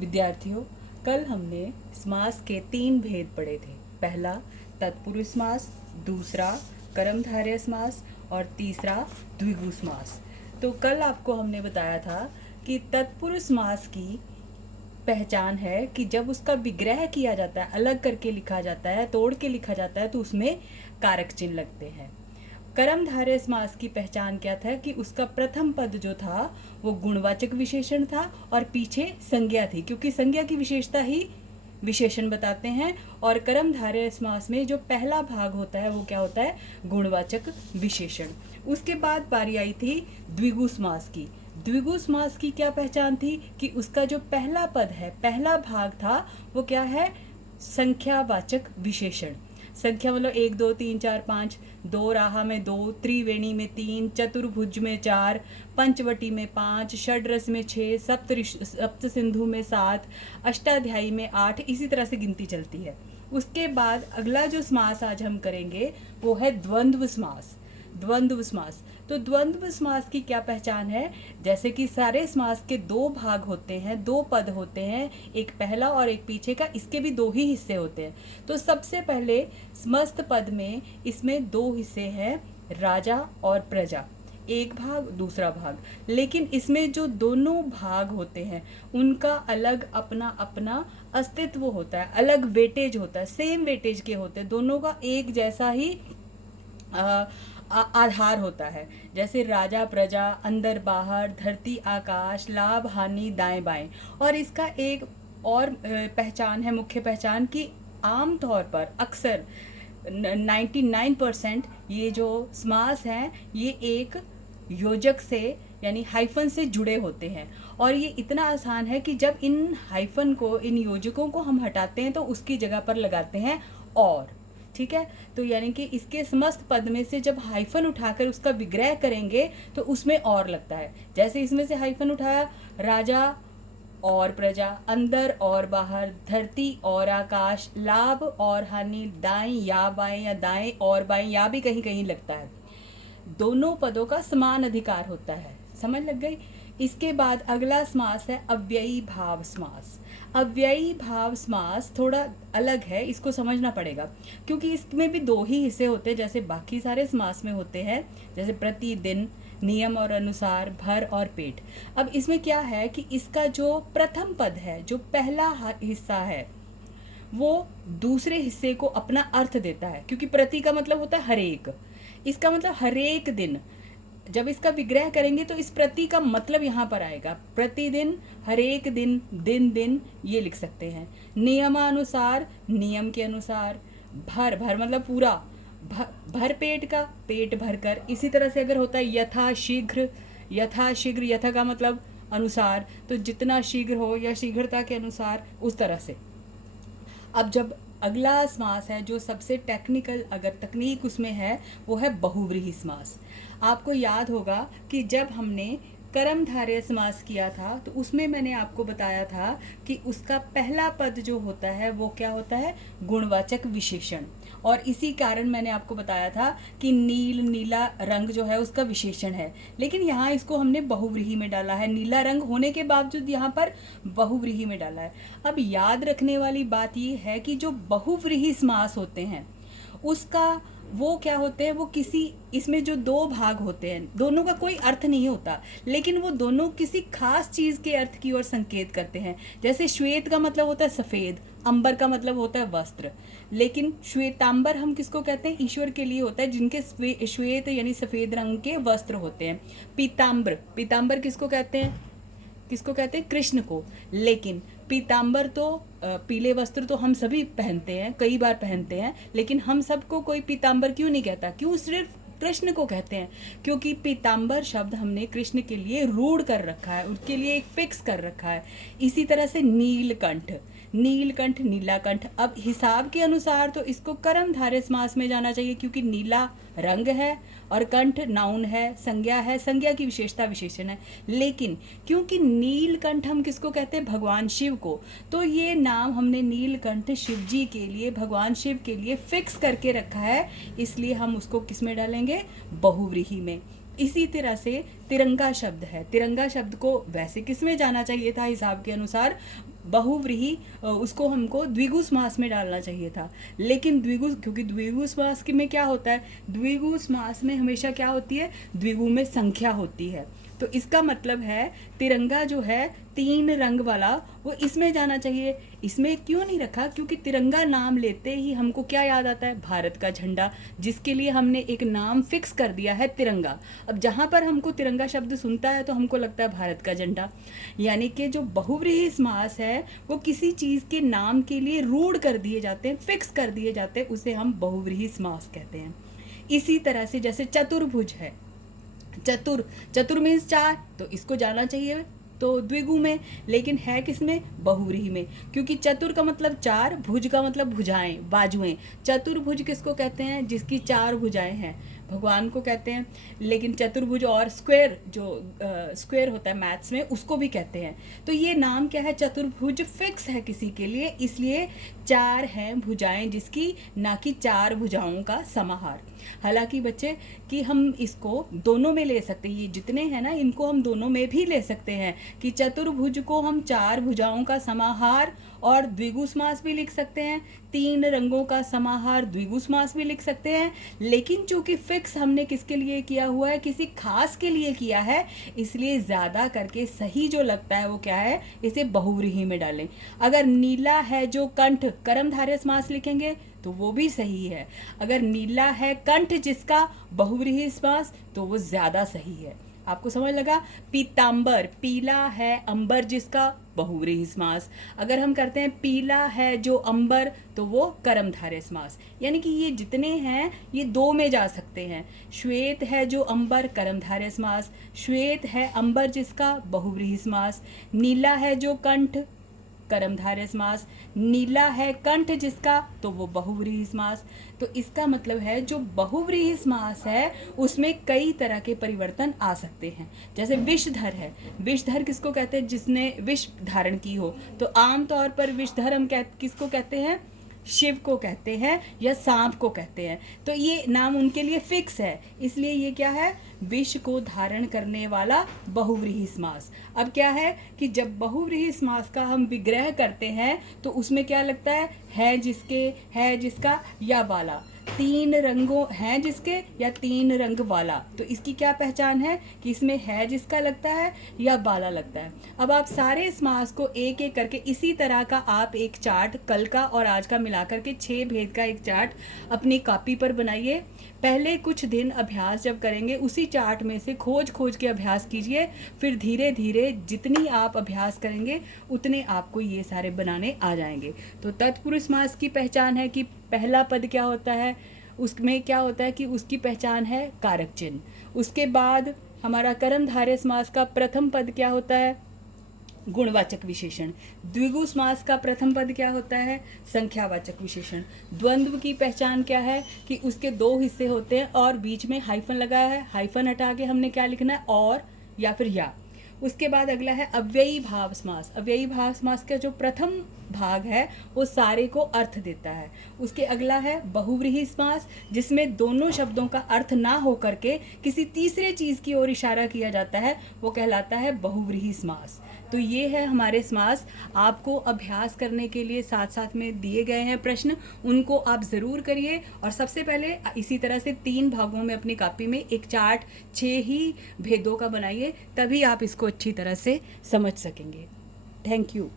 विद्यार्थियों, कल हमने समास के 3 भेद पढ़े थे। पहला तत्पुरुष समास, दूसरा कर्मधारय समास और तीसरा द्विगु समास। तो कल आपको हमने बताया था कि तत्पुरुष समास की पहचान है कि जब उसका विग्रह किया जाता है, अलग करके लिखा जाता है, तोड़ के लिखा जाता है, तो उसमें कारक चिन्ह लगते हैं। कर्मधारय समास की पहचान क्या था कि उसका प्रथम पद जो था वो गुणवाचक विशेषण था और पीछे संज्ञा थी, क्योंकि संज्ञा की विशेषता ही विशेषण बताते हैं। और कर्मधारय समास में जो पहला भाग होता है वो क्या होता है? गुणवाचक विशेषण। उसके बाद बारी आई थी द्विगु समास की। द्विगु समास की क्या पहचान थी कि उसका जो पहला पद है, पहला भाग था, वो क्या है? संख्यावाचक विशेषण। संख्या मतलब 1 2 3 4 5, दो राहा में 2, त्रिवेणी में 3, चतुर्भुज में 4, पंचवटी में 5, षड्रस में 6, सप्त सिंधु में 7, अष्टाध्यायी में 8, इसी तरह से गिनती चलती है। उसके बाद अगला जो समास आज हम करेंगे वो है द्वंद्व समास। द्वंद्व समास, तो द्वंद्व समास की क्या पहचान है? जैसे कि सारे समास के 2 भाग होते हैं, 2 पद होते हैं, एक पहला और एक पीछे का, इसके भी 2 ही हिस्से होते हैं। तो सबसे पहले समस्त पद में इसमें 2 हिस्से हैं, राजा और प्रजा, एक भाग दूसरा भाग। लेकिन इसमें जो दोनों भाग होते हैं उनका अलग अपना अपना अस्तित्व होता है, अलग वेटेज होता है, सेम वेटेज के होते हैं, दोनों का एक जैसा ही आधार होता है। जैसे राजा प्रजा, अंदर बाहर, धरती आकाश, लाभ हानि, दाएं बाएं। और इसका एक और पहचान है, मुख्य पहचान, कि आम तौर पर अक्सर 99% ये जो समास हैं ये एक योजक से यानी हाइफन से जुड़े होते हैं। और ये इतना आसान है कि जब इन हाइफन को, इन योजकों को हम हटाते हैं तो उसकी जगह पर लगाते हैं और। ठीक है, तो यानी कि इसके समस्त पद में से जब हाइफन उठाकर उसका विग्रह करेंगे तो उसमें और लगता है। जैसे इसमें से हाइफन उठाया, राजा और प्रजा, अंदर और बाहर, धरती और आकाश, लाभ और हानि, दाएं या बाएं या दाएं और बाएं, या भी कहीं कहीं लगता है। दोनों पदों का समान अधिकार होता है। समझ लग गई? इसके बाद अगला समास है अव्ययी भाव समास। अव्ययी भाव समास थोड़ा अलग है, इसको समझना पड़ेगा, क्योंकि इसमें भी 2 ही हिस्से होते हैं जैसे बाकी सारे समास में होते हैं, जैसे प्रतिदिन, नियम और अनुसार, भर और पेट। अब इसमें क्या है कि इसका जो प्रथम पद है, जो पहला हिस्सा है, वो दूसरे हिस्से को अपना अर्थ देता है, क्योंकि प्रति का मतलब होता है हरेक, इसका मतलब हरेक दिन। जब इसका विग्रह करेंगे तो इस प्रति का मतलब यहाँ पर आएगा, प्रतिदिन, हरेक दिन, दिन दिन, ये लिख सकते हैं। नियमानुसार, नियम के अनुसार, भर, भर मतलब पूरा, भर पेट का, पेट भर कर। इसी तरह से अगर होता है यथा शीघ्र, यथा शीघ्र, यथा का मतलब अनुसार, तो जितना शीघ्र हो या शीघ्रता के अनुसार, उस तरह से। अब जब अगला समास है जो सबसे टेक्निकल, अगर तकनीक उसमें है, वो है बहुव्रीहि समास। आपको याद होगा कि जब हमने कर्मधारय समास किया था तो उसमें मैंने आपको बताया था कि उसका पहला पद जो होता है वो क्या होता है? गुणवाचक विशेषण। और इसी कारण मैंने आपको बताया था कि नील, नीला रंग जो है उसका विशेषण है, लेकिन यहाँ इसको हमने बहुव्रीहि में डाला है, नीला रंग होने के बावजूद यहाँ पर बहुव्रीहि में डाला है। अब याद रखने वाली बात ये है कि जो बहुव्रीहि समास होते हैं उसका वो क्या होते हैं, वो किसी, इसमें जो 2 भाग होते हैं दोनों का कोई अर्थ नहीं होता, लेकिन वो दोनों किसी खास चीज़ के अर्थ की ओर संकेत करते हैं। जैसे श्वेत का मतलब होता है सफ़ेद, अंबर का मतलब होता है वस्त्र, लेकिन श्वेतांबर हम किसको कहते हैं? ईश्वर के लिए होता है, जिनके श्वेत यानी सफ़ेद रंग के वस्त्र होते हैं। पीताम्बर, पीताम्बर किसको कहते हैं? किसको कहते हैं? कृष्ण को। लेकिन पीताम्बर तो पीले वस्त्र तो हम सभी पहनते हैं, कई बार पहनते हैं, लेकिन हम सबको कोई पीताम्बर क्यों नहीं कहता? क्यों सिर्फ कृष्ण को कहते हैं? क्योंकि पीताम्बर शब्द हमने कृष्ण के लिए रूढ़ कर रखा है, उसके लिए एक फिक्स कर रखा है। इसी तरह से नीलकंठ, नीलकंठ, नीलाकंठ। अब हिसाब के अनुसार तो इसको कर्मधारय समास में जाना चाहिए, क्योंकि नीला रंग है और कंठ नाउन है, संज्ञा है, संज्ञा की विशेषता विशेषण है। लेकिन क्योंकि नीलकंठ हम किसको कहते हैं? भगवान शिव को, तो ये नाम हमने नीलकंठ शिव जी के लिए, भगवान शिव के लिए फिक्स करके रखा है, इसलिए हम उसको किस में डालेंगे? बहुव्रीहि में। इसी तरह से तिरंगा शब्द है, तिरंगा शब्द को वैसे किस में जाना चाहिए था हिसाब के अनुसार, बहुव्रीहि, उसको हमको द्विगु समास में डालना चाहिए था। लेकिन द्विगु, क्योंकि द्विगु समास में क्या होता है, द्विगु समास में हमेशा क्या होती है, द्विगु में संख्या होती है। तो इसका मतलब है तिरंगा जो है 3 रंग वाला, वो इसमें जाना चाहिए। इसमें क्यों नहीं रखा, क्योंकि तिरंगा नाम लेते ही हमको क्या याद आता है, भारत का झंडा, जिसके लिए हमने एक नाम फिक्स कर दिया है तिरंगा। अब जहाँ पर हमको तिरंगा शब्द सुनता है तो हमको लगता है भारत का झंडा। यानी कि जो बहुव्रीहि समास है वो किसी चीज़ के नाम के लिए रूढ़ कर दिए जाते हैं, फिक्स कर दिए जाते हैं, उसे हम बहुव्रीहि समास कहते हैं। इसी तरह से जैसे चतुर्भुज है, चतुर मीन्स 4, तो इसको जाना चाहिए तो द्विगु में, लेकिन है किसमें, बहुव्रीहि में, क्योंकि चतुर का मतलब 4, भुज का मतलब भुजाएं, बाजुएं। चतुर्भुज किसको कहते हैं, जिसकी 4 भुजाएं हैं, भगवान को कहते हैं। लेकिन चतुर्भुज और स्क्वायर, जो स्क्वायर होता है मैथ्स में, उसको भी कहते हैं। तो ये नाम क्या है, चतुर्भुज फिक्स है किसी के लिए, इसलिए 4 हैं भुजाएं जिसकी, ना कि 4 भुजाओं का समाहार। हालांकि बच्चे कि हम इसको दोनों में ले सकते हैं, ये जितने हैं ना इनको हम दोनों में भी ले सकते हैं, कि चतुर्भुज को हम 4 भुजाओं का समाहार और द्विगु समास भी लिख सकते हैं, 3 रंगों का समाहार द्विगु समास भी लिख सकते हैं। लेकिन चूंकि फिक्स हमने किसके लिए किया हुआ है, किसी खास के लिए किया है, इसलिए ज़्यादा करके सही जो लगता है वो क्या है, इसे बहुव्रीहि में डालें। अगर नीला है जो कंठ, कर्मधारय समास लिखेंगे तो वो भी सही है। अगर नीला है कंठ जिसका, बहुव्रीहि समास, तो वो ज़्यादा सही है। आपको समझ लगा। पीतांबर, पीला है अंबर जिसका, बहुव्रीहि समास। अगर हम करते हैं पीला है जो अंबर, तो वो कर्मधारय समास। यानी कि ये जितने हैं ये 2 में जा सकते हैं। श्वेत है जो अंबर, कर्मधारय समास। श्वेत है अंबर जिसका, बहुव्रीहि समास। नीला है जो कंठ, कर्मधारय समास। नीला है कंठ जिसका, तो वो बहुव्रीहि समास। तो इसका मतलब है जो बहुव्रीहि समास है उसमें कई तरह के परिवर्तन आ सकते हैं। जैसे विषधर है, विषधर किसको कहते हैं, जिसने विष धारण की हो। तो आमतौर पर विषधर हम किसको कहते हैं, शिव को कहते हैं या सांप को कहते हैं। तो ये नाम उनके लिए फिक्स है, इसलिए ये क्या है, विष को धारण करने वाला बहुव्रीहि समास। अब क्या है कि जब बहुव्रीहि समास का हम विग्रह करते हैं तो उसमें क्या लगता है जिसके, है जिसका या वाला, 3 रंगों हैं जिसके या 3 रंग वाला। तो इसकी क्या पहचान है कि इसमें है जिसका लगता है या वाला लगता है। अब आप सारे समास को एक एक करके इसी तरह का आप एक चार्ट, कल का और आज का मिलाकर के 6 भेद का एक चार्ट अपनी कॉपी पर बनाइए। पहले कुछ दिन अभ्यास जब करेंगे उसी चार्ट में से खोज के अभ्यास कीजिए, फिर धीरे धीरे जितनी आप अभ्यास करेंगे उतने आपको ये सारे बनाने आ जाएंगे। तो तत्पुरुष समास की पहचान है कि पहला पद क्या होता है, उसमें क्या होता है कि उसकी पहचान है कारक चिन्ह। उसके बाद हमारा कर्मधारय समास का प्रथम पद क्या होता है, गुणवाचक विशेषण। द्विगु समास का प्रथम पद क्या होता है, संख्यावाचक विशेषण। द्वंद्व की पहचान क्या है कि उसके 2 हिस्से होते हैं और बीच में हाइफन लगा है, हाइफन हटा के हमने क्या लिखना है, और या फिर या। उसके बाद अगला है अव्ययी भाव समास। अव्ययी भाव समास का जो प्रथम भाग है वो सारे को अर्थ देता है। उसके अगला है बहुव्रीहि समास, जिसमें दोनों शब्दों का अर्थ ना हो करके किसी तीसरे चीज़ की ओर इशारा किया जाता है, वो कहलाता है बहुव्रीहि समास। तो ये है हमारे समास। आपको अभ्यास करने के लिए साथ साथ में दिए गए हैं प्रश्न, उनको आप ज़रूर करिए। और सबसे पहले इसी तरह से 3 भागों में अपनी कॉपी में एक चार्ट 6 ही भेदों का बनाइए, तभी आप इसको अच्छी तरह से समझ सकेंगे। Thank you.